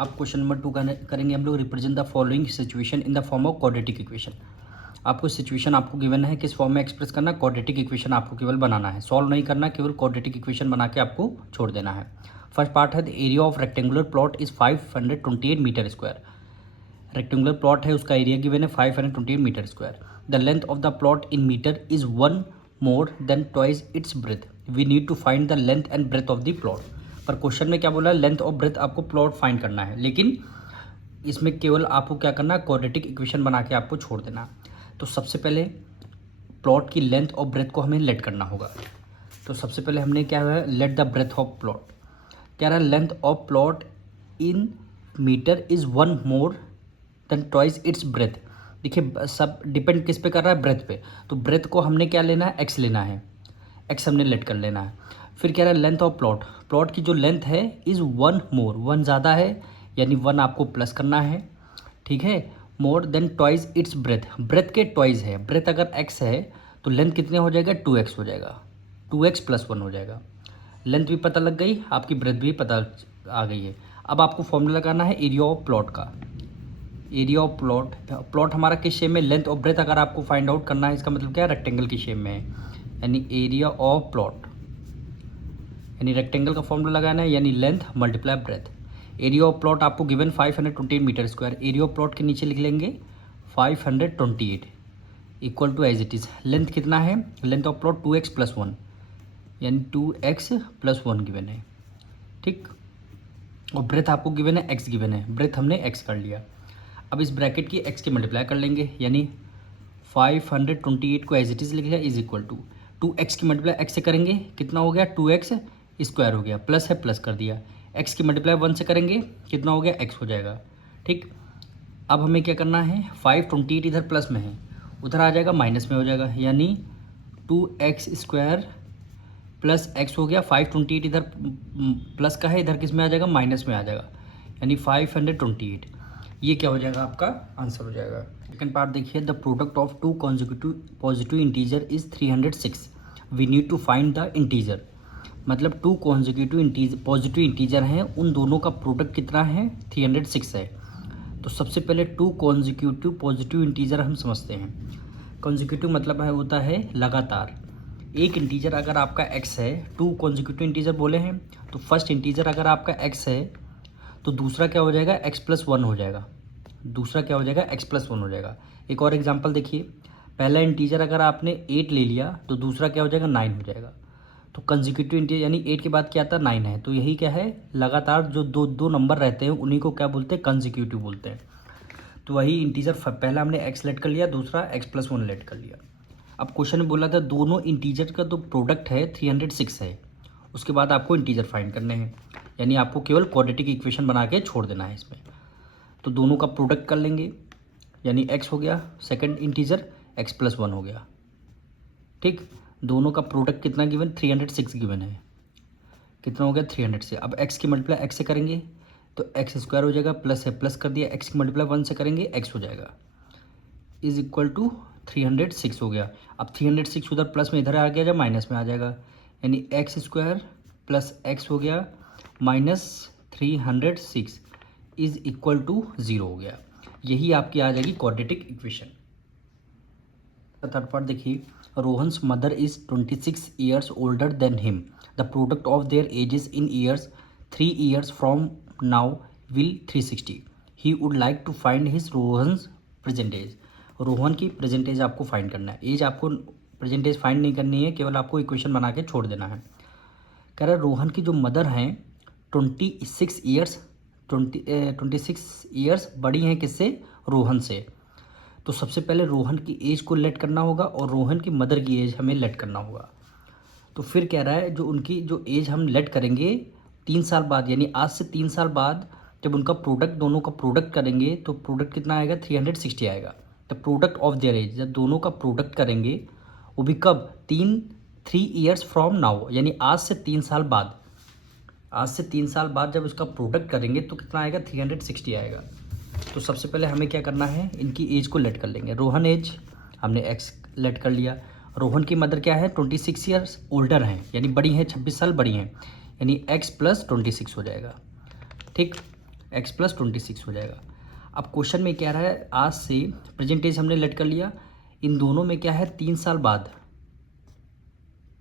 अब question number 2 करेंगे हम लोग, represent the following situation in the form of quadratic equation. आपको सिचुएशन आपको गिवन है, किस फॉर्म में एक्सप्रेस करना, क्वाड्रेटिक इक्वेशन आपको केवल बनाना है, सॉल्व नहीं करना, केवल क्वाड्रेटिक इक्वेशन बना के आपको छोड़ देना है। फर्स्ट पार्ट है, the area of rectangular plot is 528 metre square. Rectangular plot है, उसका एरिया गिवन है 528 metre square. The length of the plot in metre is 1 more than twice its breadth. We need to find the length and breadth of the plot. पर question में क्या बोला है, length और breath आपको plot find करना है, लेकिन इसमें केवल आपको क्या करना है, क्वाड्रेटिक इक्वेशन बना के आपको छोड़ देना। तो सबसे पहले प्लॉट की लेंथ और ब्रेथ को हमें लेट करना होगा। तो सबसे पहले हमने क्या है, let the breadth of plot. क्या रहा, length of plot in metre is 1 more than twice its breadth. देखिए सब डिपेंड किस पे कर रहा है, ब्रेथ पे। तो ब्रेथ को हमने क्या लेना है, एक्स लेना है, एक्स हमने लेट कर लेना है। फिर कह रहा है लेंथ ऑफ प्लॉट, प्लॉट की जो लेंथ है इज़ 1 मोर, 1 ज़्यादा है यानी 1 आपको प्लस करना है, ठीक है। More than twice its breadth, breadth के ट्वाइस है, ब्रेथ अगर एक्स है तो लेंथ कितने हो जाएगा, 2x हो जाएगा, 2x + 1 हो जाएगा। लेंथ भी पता लग गई, आपकी ब्रेथ भी पता आ गई है। अब आपको फॉर्मूला लगाना है एरिया ऑफ प्लॉट का। एरिया ऑफ प्लॉट, प्लॉट हमारा किस शेप में, लेंथ और ब्रेथ अगर आपको फाइंड आउट करना है, इसका मतलब क्या है, रेक्टेंगल की शेप में है, यानी एरिया ऑफ प्लॉट, यानी रेक्टेंगल का फॉर्मूला लगाना है, यानी length multiply breadth. Area of plot आपको given 528 metre square, area of plot के नीचे लिख लेंगे 528 equal to as it is. Length कितना है, लेंथ ऑफ प्लॉट 2x + 1, यानी 2x + 1 गिवन है, ठीक। और ब्रेथ आपको गिवन है, x गिवन है, ब्रेथ हमने x कर लिया। अब इस ब्रैकेट की x के मल्टीप्लाई कर लेंगे, यानी 528 को एज इट इज़ लिख लिया, इज इक्वल टू 2x की मल्टीप्लाई x से करेंगे, कितना हो गया, 2x स्क्वायर हो गया, प्लस है प्लस कर दिया, x की मल्टीप्लाई 1 से करेंगे, कितना हो गया, x हो जाएगा, ठीक। अब हमें क्या करना है, 528 इधर प्लस में है, उधर आ जाएगा माइनस में हो जाएगा, यानी 2x स्क्वायर प्लस x हो गया, 528 इधर प्लस का है, इधर किस में आ जाएगा, माइनस में आ जाएगा, यानी 528। ये क्या हो जाएगा, आपका आंसर हो जाएगा। सेकंड पार्ट देखिए, the product of 2 consecutive positive integer is 306। We need to find the integer. मतलब 2 कॉन्जिक्यूटिव पॉजिटिव इंटीजर हैं, उन दोनों का प्रोडक्ट कितना है, 306 है। तो सबसे पहले 2 कॉन्जिक्यूटिव पॉजिटिव इंटीजर हम समझते हैं। कॉन्जिक्यूटिव मतलब है, होता है लगातार। एक इंटीजर अगर आपका x है, 2 कॉन्जिक्यूटिव इंटीजर बोले हैं, तो फर्स्ट इंटीजर अगर आपका x है तो दूसरा क्या हो जाएगा, x + 1 हो जाएगा, दूसरा क्या हो जाएगा, x + 1 हो जाएगा। एक और एग्जांपल देखिए, पहला इंटीजर अगर आपने 8 ले लिया तो दूसरा क्या हो जाएगा, 9 हो जाएगा। तो कंसेक्यूटिव इंटीजर यानी 8 के बाद क्या आता है, 9 है। तो यही क्या है, लगातार जो दो नंबर रहते हैं उन्हीं को क्या बोलते हैं, कंसेक्यूटिव बोलते हैं। तो वही इंटीजर, पहला हमने x लेट कर लिया, दूसरा x + 1 लेट कर लिया। अब क्वेश्चन में बोला था दोनों इंटीजर का जो प्रोडक्ट है 306 है, उसके बाद आपको इंटीजर फाइंड करने हैं, यानी आपको केवल क्वाड्रेटिक इक्वेशन बना के छोड़ देना है इसमें। तो दोनों का प्रोडक्ट कर लेंगे, यानी x हो गया, सेकंड इंटीजर x + 1 हो गया, ठीक। दोनों का प्रोडक्ट कितना गिवन, 306 गिवन है, कितना हो गया, 300 से। अब x की मल्टीप्लाई x से करेंगे तो x स्क्वायर हो जाएगा, प्लस है प्लस कर दिया, x की मल्टीप्लाई 1 से करेंगे x हो जाएगा, इज इक्वल टू 306 हो गया। अब 306 उधर प्लस में इधर आ गया, जब माइनस में आ जाएगा, यानी x स्क्वायर प्लस x हो गया माइनस 306 इज इक्वल टू 0 हो गया। यही आपकी आ जाएगी क्वाड्रेटिक इक्वेशन। थर्ड पार्ट देखिए, Rohan's mother is 26 years older than him. The product of their ages in years 3 years from now will 360। He would like to find his Rohan's present age. Rohan की present as आपको find करना है, as आपको present as find नहीं करनी है, केवल आपको इक्वेशन बना के छोड़ देना है। कह रहा है रोहन की जो मदर हैं 26 ईयर्स बड़ी हैं किससे, रोहन से। तो सबसे पहले रोहन की एज को लेट करना होगा और रोहन की मदर की एज हमें लेट करना होगा। तो फिर कह रहा है जो उनकी जो एज हम लेट करेंगे 3 साल बाद, यानी आज से 3 साल बाद जब उनका प्रोडक्ट, दोनों का प्रोडक्ट करेंगे तो प्रोडक्ट कितना आएगा, 360 आएगा। The product of their age, जब दोनों का प्रोडक्ट करेंगे वो भी कब, 3 ईयर्स फ्रॉम नाउ, यानी आज से 3 साल बाद, आज से 3 साल बाद जब उसका प्रोडक्ट करेंगे तो कितना आएगा, 360 आएगा। तो सबसे पहले हमें क्या करना है, इनकी एज को लेट कर लेंगे। रोहन एज हमने x लेट कर लिया, रोहन की मदर क्या है, 26 ईयर्स ओल्डर हैं, यानी बड़ी हैं, 26 साल बड़ी हैं, यानी x + 26 हो जाएगा, ठीक। एक्स प्लस 26 हो जाएगा। अब क्वेश्चन में क्या रहा है, आज से प्रेजेंट एज हमने लेट कर लिया, इन दोनों में क्या है 3 साल बाद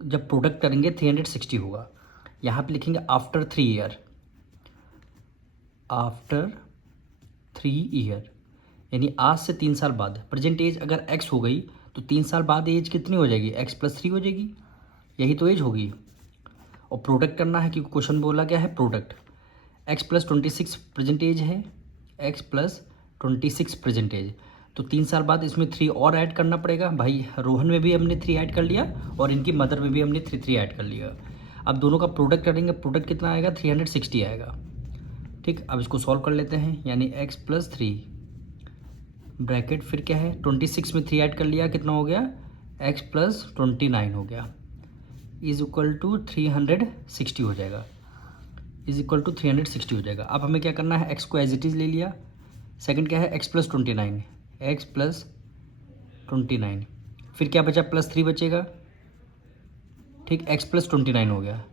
जब प्रोडक्ट करेंगे 360 होगा। यहाँ पे लिखेंगे आफ्टर 3 ईयर, आफ्टर 3 ईयर यानी आज से 3 साल बाद प्रेजेंट एज अगर एक्स हो गई तो 3 साल बाद एज कितनी हो जाएगी, एक्स प्लस 3 हो जाएगी, यही तो एज होगी। और प्रोडक्ट करना है क्योंकि क्वेश्चन बोला क्या है product. X plus 26 present age है, एक्स प्लस 26 प्रेजेंट एज, तो 3 साल बाद इसमें 3 और ऐड करना पड़ेगा। भाई रोहन में भी हमने 3 ऐड कर लिया और इनकी मदर में भी हमने 3 ऐड कर लिया। अब दोनों का प्रोडक्ट करेंगे, प्रोडक्ट कितना आएगा 360 आएगा। ठीक, अब इसको सॉल्व कर लेते हैं, यानी एक्स प्लस 3 ब्रैकेट फिर क्या है 26 में 3 ऐड कर लिया, कितना हो गया एक्स प्लस 29 हो गया, इज इक्वल टू 360 हो जाएगा, इज इक्वल टू 360 हो जाएगा। अब हमें क्या करना है, एक्स को एज इट इज़ ले लिया, सेकंड क्या है एक्स प्लस 29, एक्स प्लस 29, फिर क्या बचा प्लस 3 बचेगा। ठीक, एक्स प्लस 29 हो गया,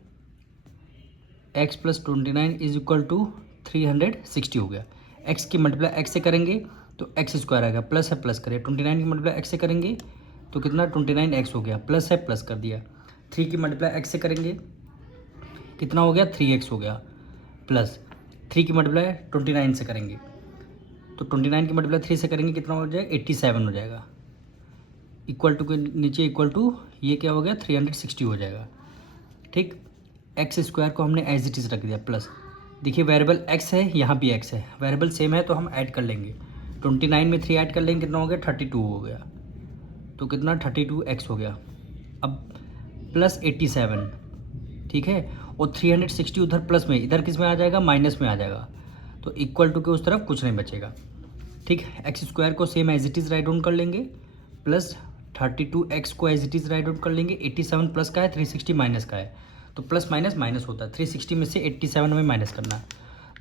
x plus 29 is equal to 360 हो गया। एक्स की मल्टीप्लाई एक्स से करेंगे तो एक्स स्क्वायर आएगा, प्लस है प्लस करें, 29 की मल्टीप्लाई एक्स से करेंगे तो कितना 29 एक्स हो गया, प्लस है प्लस कर दिया। 3 की मल्टीप्लाई एक्स से करेंगे कितना हो गया 3x हो गया, प्लस 3 की मल्टीप्लाई 29 से करेंगे तो 29 की मल्टीप्लाई 3 से करेंगे कितना हो जाएगा 87 हो जाएगा, इक्वल टू के नीचे इक्वल टू ये क्या हो गया 360 हो जाएगा। ठीक, एक्स स्क्वायर को हमने एज इट इज़ रख दिया प्लस, देखिए वेरिएबल एक्स है, यहाँ भी एक्स है, वेरिएबल सेम है तो हम ऐड कर लेंगे, 29 में 3 ऐड कर लेंगे कितना हो गया 32 हो गया, तो कितना 32x हो गया। अब प्लस 87, ठीक है, और 360 उधर प्लस में, इधर किस में आ जाएगा माइनस में आ जाएगा, तो इक्वल टू के उस तरफ कुछ नहीं बचेगा। ठीक, एक्स स्क्वायर को same as it is write down कर लेंगे, प्लस 32x को as it is write down कर लेंगे, 87 प्लस का है 360 माइनस का है, तो प्लस माइनस माइनस होता है, 360 में से 87 हमें माइनस करना है,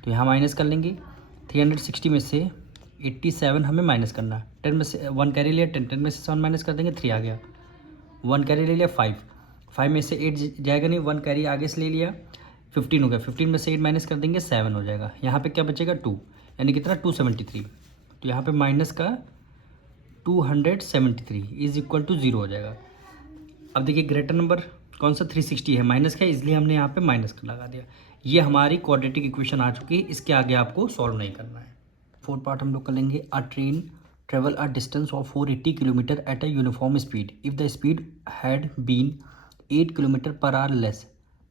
तो यहाँ माइनस कर लेंगे, 360 में से 87 हमें माइनस करना है, 10 में से 1 कैरी लिया, 10 में से 7 माइनस कर देंगे 3 आ गया, 1 कैरी ले लिया 5 में से 8 जाएगा नहीं, 1 कैरी आगे से ले लिया 15 हो गया, 15 में से 8 माइनस कर देंगे 7 हो जाएगा, यहाँ पे क्या बचेगा 2, यानी कितना 273, तो यहाँ पे माइनस का 273 इज इक्वल टू 0 हो जाएगा। अब देखिए ग्रेटर नंबर कौन सा 360 है, माइनस का है इसलिए हमने यहाँ पे माइनस का लगा दिया। ये हमारी क्वाड्रेटिक इक्वेशन आ चुकी है, इसके आगे आपको सॉल्व नहीं करना है। 4th पार्ट हम लोग कर लेंगे, अ train travel a distance of 480 km at a uniform speed. If the speed had been 8 km per hour less,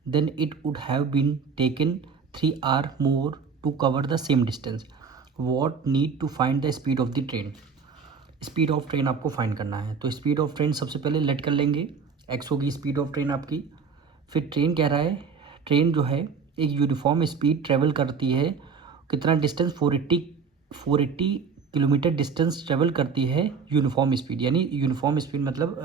then it would have been taken 3 hours more to cover the same distance. What need to find the speed of the train? Speed of train आपको find करना है, तो speed of train सबसे पहले late कर लेंगे, x होगी speed of train आपकी। फिर ट्रेन कह रहा है, ट्रेन जो है एक यूनिफॉर्म स्पीड ट्रेवल करती है, कितना डिस्टेंस 480 किलोमीटर डिस्टेंस ट्रेवल करती है यूनिफॉर्म स्पीड, यानी यूनिफॉर्म स्पीड मतलब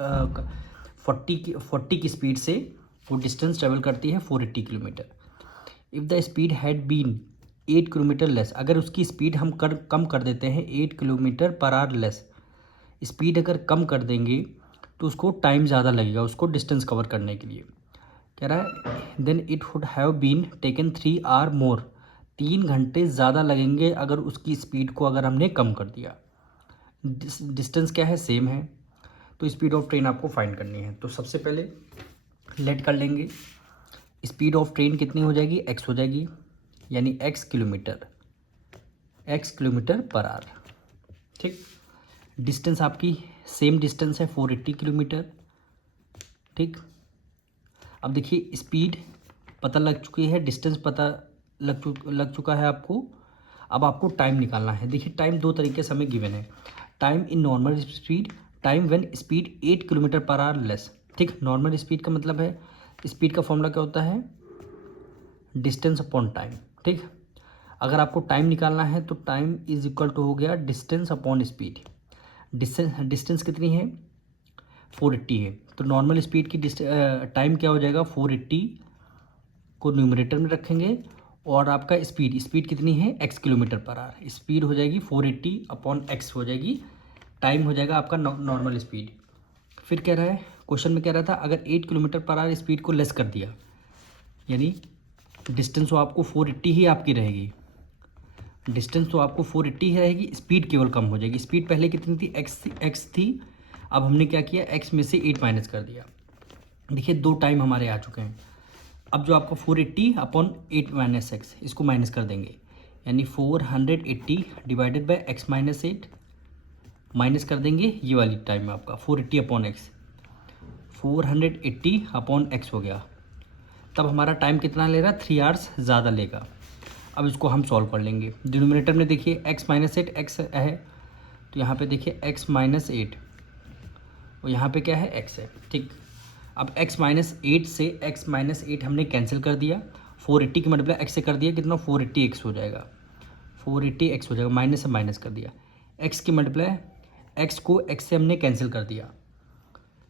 40 की स्पीड से वो डिस्टेंस ट्रेवल करती है 480 kilometre. If the speed had been 8 kilometre less, अगर उसकी स्पीड हम कम कर देते हैं 8 kilometre per hour less, speed अगर कम कर देंगे तो उसको टाइम ज़्यादा लगेगा उसको डिस्टेंस कवर करने के लिए। कह रहा है then it would have been taken 3 hour more, 3 घंटे ज़्यादा लगेंगे अगर उसकी स्पीड को अगर हमने कम कर दिया। डिस्टेंस क्या है सेम है, तो स्पीड ऑफ ट्रेन आपको फाइंड करनी है। तो सबसे पहले लेट कर लेंगे, स्पीड ऑफ ट्रेन कितनी हो जाएगी एक्स हो जाएगी, यानी एक्स किलोमीटर पर आवर। ठीक, डिस्टेंस आपकी सेम डिस्टेंस है 480 किलोमीटर। ठीक, अब देखिए स्पीड पता लग चुकी है, डिस्टेंस पता लग चुका है आपको। अब आपको टाइम निकालना है। देखिए टाइम दो तरीके से हमें गिवन है, time in normal speed, time when speed 8 kilometre per hour less. ठीक, नॉर्मल स्पीड का मतलब है, स्पीड का फॉर्मूला क्या होता है डिस्टेंस अपॉन टाइम। ठीक, अगर आपको टाइम निकालना है तो टाइम इज इक्वल टू हो गया डिस्टेंस अपॉन स्पीड। डिस्टेंस कितनी है 480 है, तो नॉर्मल स्पीड की टाइम क्या हो जाएगा 480 को न्यूमरेटर में रखेंगे, और आपका स्पीड कितनी है x kilometre per hour, speed हो जाएगी 480 अपॉन x हो जाएगी, टाइम हो जाएगा आपका नॉर्मल स्पीड। फिर कह रहा है क्वेश्चन में कह रहा था अगर 8 किलोमीटर पर आवर स्पीड को लेस कर दिया, यानी डिस्टेंस वो आपको 480 ही आपकी रहेगी, डिस्टेंस तो आपको 480 रहेगी, स्पीड केवल कम हो जाएगी। स्पीड पहले कितनी थी, एक्स थी, अब हमने क्या किया, एक्स में से 8 माइनस कर दिया। देखिए 2 टाइम हमारे आ चुके हैं। अब जो आपका 480 अपॉन 8 माइनस एक्स, इसको माइनस कर देंगे, यानी 480 divided by x minus 8, minus कर देंगे ये वाली टाइम में आपका 480 अपॉन एक्स, 480 अपॉन एक्स हो गया। तब हमारा टाइम कितना ले रहा है, 3 आवर्स ज़्यादा लेगा। अब इसको हम सॉल्व कर लेंगे। डिनोमिनेटर में देखिए एक्स माइनस 8 एक्स है, तो यहाँ पे देखिए एक्स माइनस 8 और यहाँ पे क्या है, एक्स है। ठीक, अब x माइनस 8 से x माइनस 8 हमने कैंसिल कर दिया, 480 की मल्टीप्लाई x से कर दिया, कितना 480x हो जाएगा, 480x हो जाएगा, माइनस से माइनस कर दिया। x की मल्टीप्लाई, x को x से हमने कैंसिल कर दिया,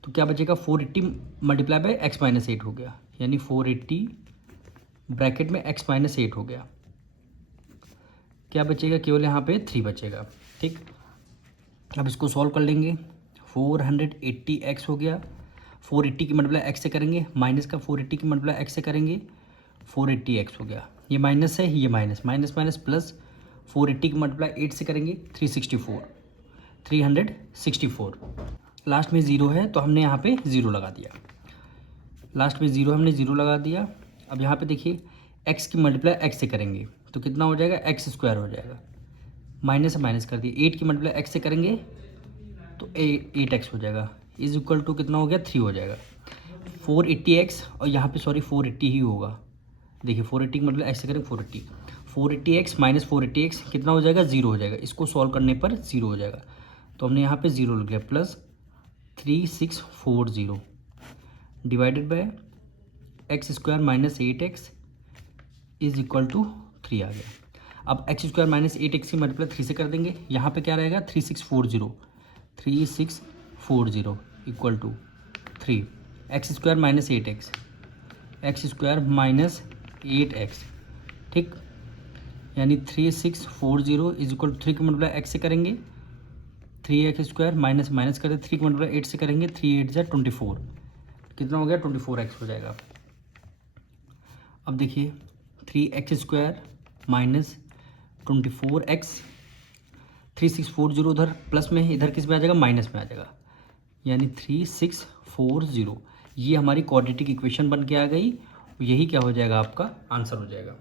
तो क्या बचेगा, 480 मल्टीप्लाई बाई x माइनस 8 हो गया, यानी 480 ब्रैकेट में x माइनस 8 हो गया। क्या बचेगा, केवल यहाँ पे 3 बचेगा। ठीक, अब इसको सॉल्व कर लेंगे। 480x हो गया, 480 की मल्टीप्लाई एक्स से करेंगे, माइनस का 480 की मल्टीप्लाई एक्स से करेंगे, 480x हो गया। ये माइनस है, ये माइनस, माइनस माइनस प्लस, 480 की मल्टीप्लाई 8 से करेंगे, 364। लास्ट में ज़ीरो है तो हमने यहाँ पे ज़ीरो लगा दिया, लास्ट में ज़ीरो हमने ज़ीरो लगा दिया। अब यहाँ पे देखिए एक्स की मल्टीप्लाई एक्स से करेंगे तो कितना हो जाएगा, एक्स स्क्वायर हो जाएगा, माइनस से माइनस कर दिए। 8 की मल्टीप्लाई एक्स से करेंगे तो 8x हो जाएगा, इज इक्वल टू कितना हो गया, 3 हो जाएगा। 480x और यहाँ पे सॉरी 480 ही होगा। देखिए 480 की मतलब एक्स से करेंगे 480x माइनस 480x कितना हो जाएगा, 0 हो जाएगा। इसको सॉल्व करने पर 0 हो जाएगा, तो हमने यहाँ पे 0 लिख लिया, plus 3640 divided by x square minus 8x is equal to 3 आ गया। अब एक्स स्क्वायर माइनस 8x की मल्टीप्लाई 3 से कर देंगे, यहाँ पे क्या रहेगा, 3640 equal to 3, x square minus 8x, x square minus 8x। ठीक, यानी 3640 इज इक्वल टू 3 की मल्टीप्लाई एक्स से करेंगे, 3x स्क्वायर माइनस माइनस करें, 3 की मल्टीप्लाई 8 से करेंगे, 3 8 24, कितना हो गया, 24x हो जाएगा। अब देखिए 3x स्क्वायर माइनस 24x, 3640 उधर प्लस में है, इधर किस में आ जाएगा, माइनस में आ जाएगा, यानी 3640। ये हमारी क्वाड्रेटिक इक्वेशन बन के आ गई, यही क्या हो जाएगा, आपका आंसर हो जाएगा।